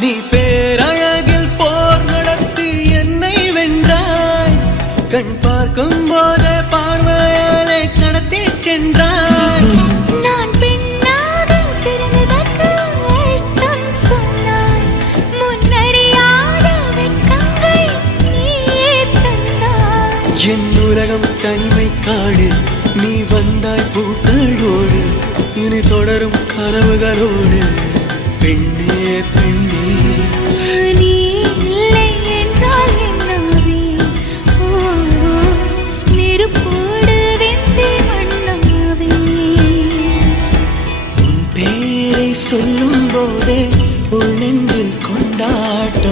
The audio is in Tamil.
நீ பேரழகில் போர் நடத்தி என்னை வென்றாய். கண் பார்க்கும் போதே பார்வையாலே கடத்தி சென்றாய். நான் பெண்ணாக பிறந்ததற்கு அர்த்தம் சொன்னாய். முன்னறியாத வெட்கங்கள் நீயே தந்தாய். என் உலகம் தனிமை காடு. நீ வந்தாய் பூக்களோடு. இனி தொடரும் கனவுகளோடு. பெண்ணே பெண்ணே நீ இல்லை என்றால் என்னாவே? நெருப்போடு வெந்தே மண்ணாவே. உன் பேரை சொல்லும் போதே உள் நெஞ்சில் கொண்டாட்டம்.